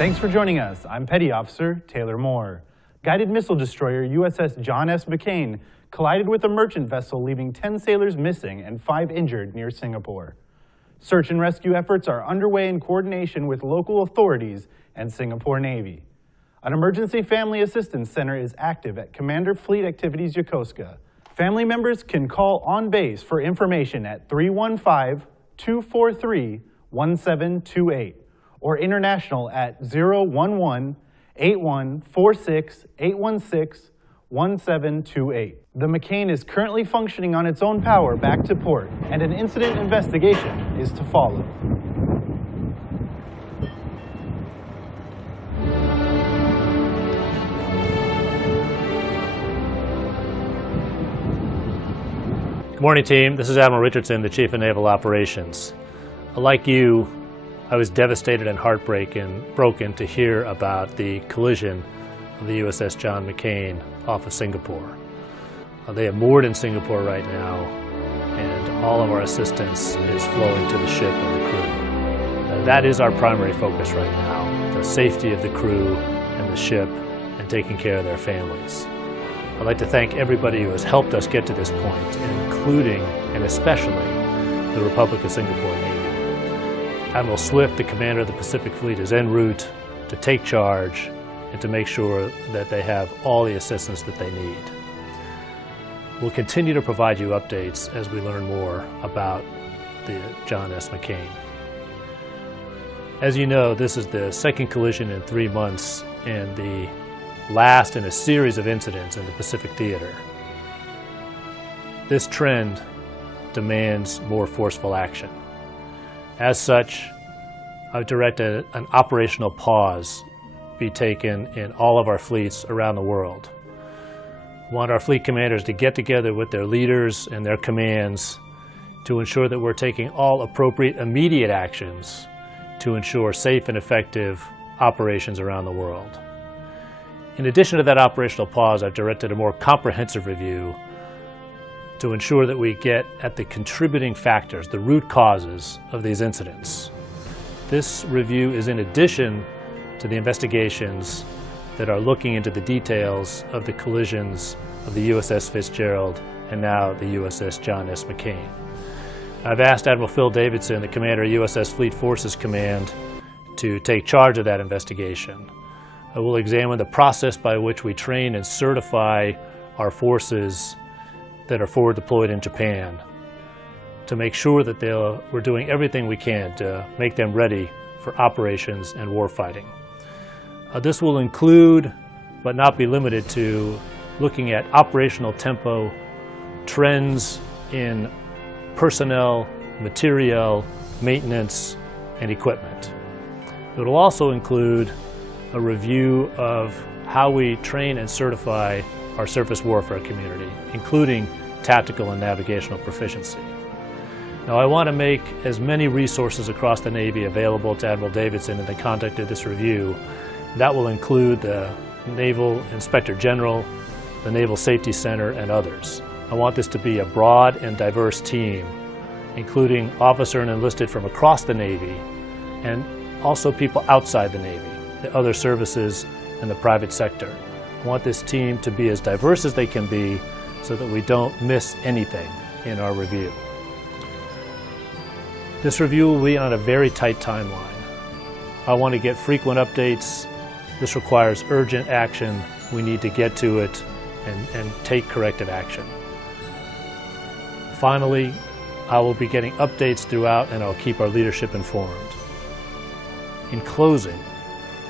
Thanks for joining us. I'm Petty Officer Taylor Moore. Guided missile destroyer USS John S. McCain collided with a merchant vessel, leaving 10 sailors missing and 5 injured near Singapore. Search and rescue efforts are underway in coordination with local authorities and Singapore Navy. An emergency family assistance center is active at Commander Fleet Activities Yokosuka. Family members can call on base for information at 315-243-1728 or international at 011-8146-816-1728. The Mccain is currently functioning on its own power back to port, and an incident investigation is to follow. Good morning, team. This is Admiral Richardson, the Chief of Naval Operations. Like you, I was devastated and heartbroken to hear about the collision of the USS John McCain off of Singapore. They are moored in Singapore right now, and all of our assistance is flowing to the ship and the crew. That is our primary focus right now, the safety of the crew and the ship and taking care of their families. I'd like to thank everybody who has helped us get to this point, including and especially the Republic of Singapore Navy. Admiral Swift, the commander of the Pacific Fleet, is en route to take charge and to make sure that they have all the assistance that they need. We'll continue to provide you updates as we learn more about the John S. McCain. As you know, this is the second collision in 3 months and the last in a series of incidents in the Pacific Theater. This trend demands more forceful action. As such, I've directed an operational pause be taken in all of our fleets around the world. I want our fleet commanders to get together with their leaders and their commands to ensure that we're taking all appropriate immediate actions to ensure safe and effective operations around the world. In addition to that operational pause, I've directed a more comprehensive review to ensure that we get at the contributing factors, the root causes of these incidents. This review is in addition to the investigations that are looking into the details of the collisions of the USS Fitzgerald and now the USS John S. McCain. I've asked Admiral Phil Davidson, the commander of USS Fleet Forces Command, to take charge of that investigation. I will examine the process by which we train and certify our forces that are forward deployed in Japan to make sure that we're doing everything we can to make them ready for operations and warfighting. This will include, but not be limited to, looking at operational tempo, trends in personnel, materiel, maintenance, and equipment. It will also include a review of how we train and certify our surface warfare community, including tactical and navigational proficiency. Now, I want to make as many resources across the Navy available to Admiral Davidson in the conduct of this review. That will include the Naval Inspector General, the Naval Safety Center, and others. I want this to be a broad and diverse team, including officer and enlisted from across the Navy, and also people outside the Navy, the other services, and the private sector. I want this team to be as diverse as they can be so that we don't miss anything in our review. This review will be on a very tight timeline. I want to get frequent updates. This requires urgent action. We need to get to it and take corrective action. Finally, I will be getting updates throughout, and I'll keep our leadership informed. In closing,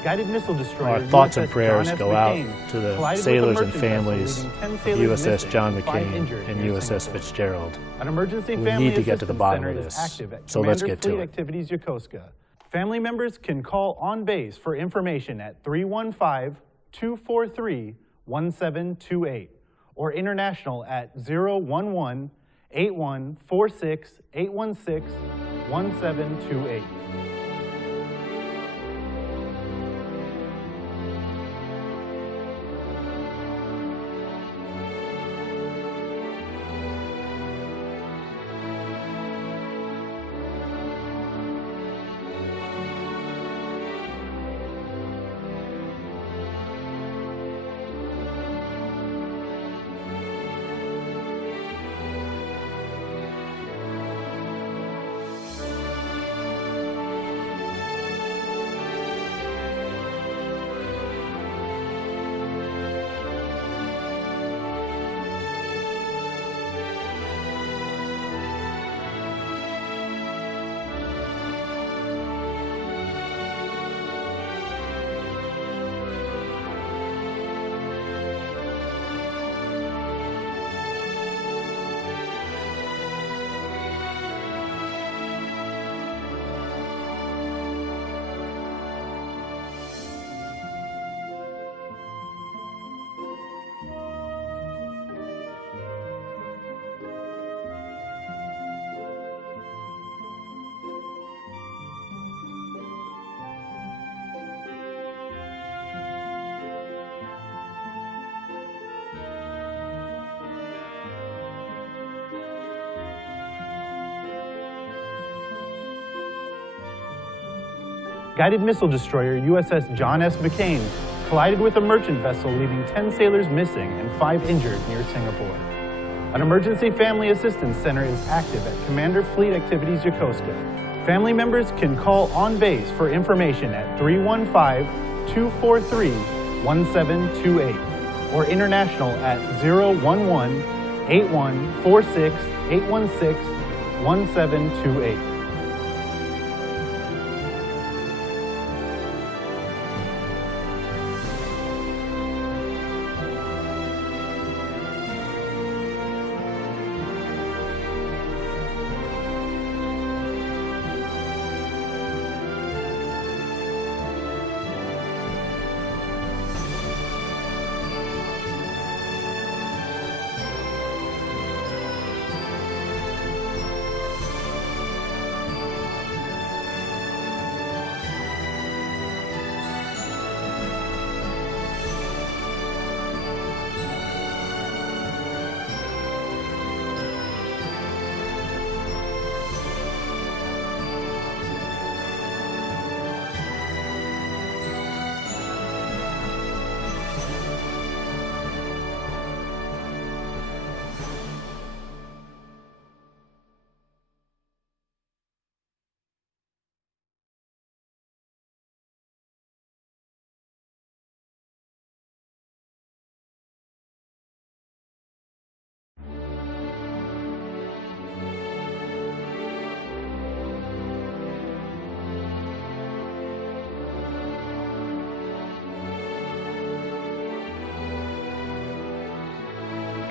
Guided missile destroyer our thoughts and USS prayers John S. go out McCain to the collided with a sailors and merchant vessel, families leaving 10 of sailors USS missing John and 5 McCain injured and near USS Singapore. Fitzgerald. An emergency We family need to get to the assistance bottom center of is this. active at So let's Commander get to Fleet it. Activities Yokosuka. Family members can call on base for information at 315-243-1728 or international at 011-8146-816-1728. Guided missile destroyer USS John S. Mccain collided with a merchant vessel, leaving 10 sailors missing and 5 injured near Singapore. An emergency family assistance center is active at Commander Fleet Activities Yokosuka. Family members can call on base for information at 315-243-1728 or international at 011-8146-816-1728.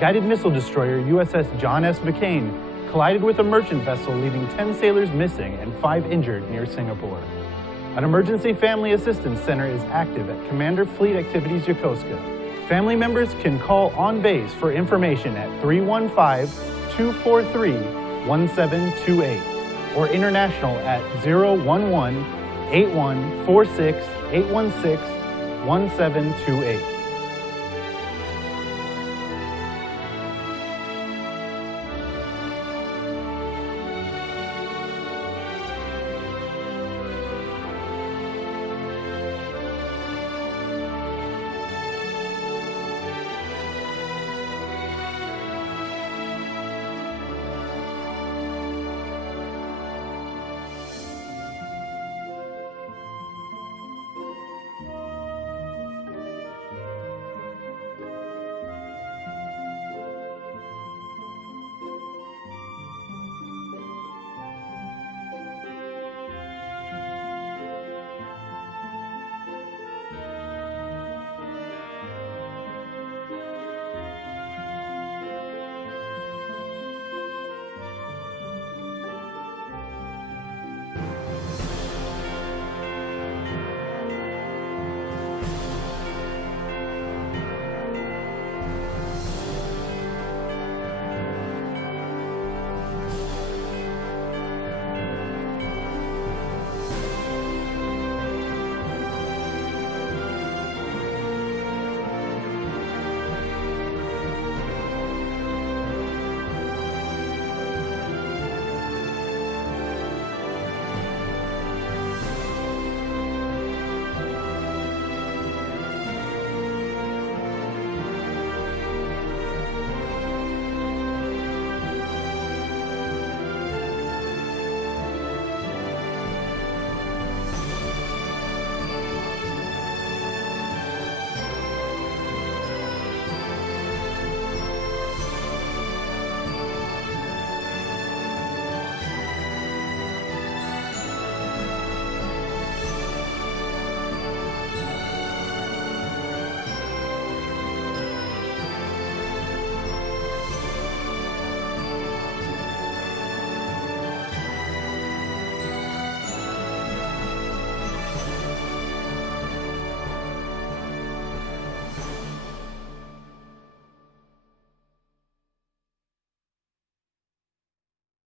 Guided missile destroyer USS John S. Mccain collided with a merchant vessel, leaving 10 sailors missing and 5 injured near Singapore. An emergency family assistance center is active at Commander Fleet Activities Yokosuka. Family members can call on base for information at 315-243-1728 or international at 011-8146-816-1728.